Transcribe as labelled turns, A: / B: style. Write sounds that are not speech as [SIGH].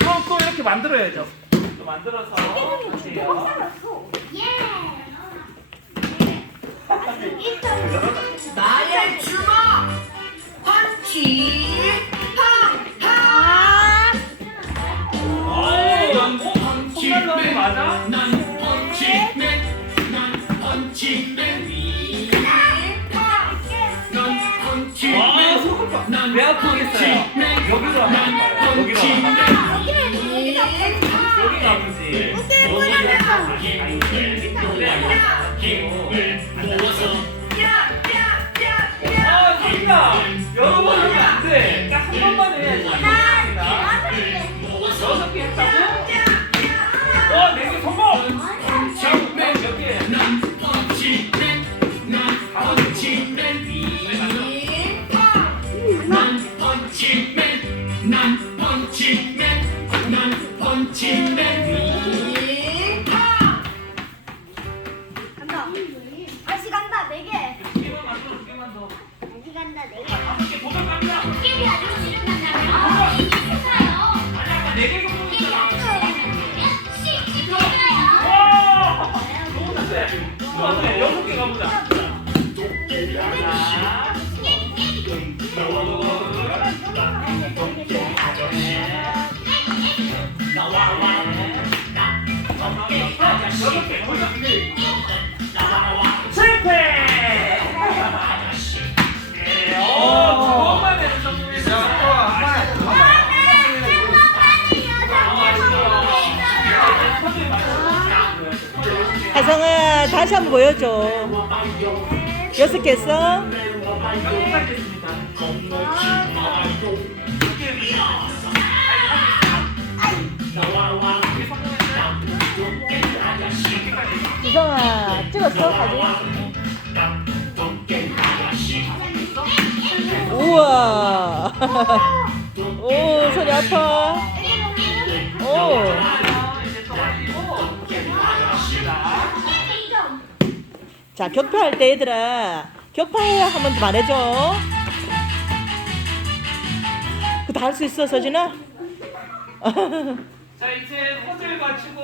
A: 또, 또 이렇게 만들어야죠. 또 만들어서 왜 아프겠어요? 여기로 아파요. 여기로 하면 여기 아프지. 여러 번 하면 안 돼. 딱 한 번만 해
B: 펀치맨 난 펀치맨
C: 다시 간다 네 개.
A: 두 개만 만들어, 두 개만 더.
C: 다시 간다 네 개.
A: 다섯 개 도전 갑니다.
C: 게임이 아주 지른다면 이게 세사요.
A: 아니, 아까 네개 성공했잖아.
C: 시키잖아요.
A: 와! 너무 잘해. 너무 잘해. 여섯 개 가보자. 자. 여섯 개, 거기
D: 다시 한번 보여줘. 여섯 개했 이성아 찍었어 사진? 우와. [LAUGHS] 오 소리 아파. 오. 자 격파할 때 얘들아 격파 한번 말해줘. 그거 다 할 수 있어 서진아?
A: 자, 이제 퍼즐 맞추고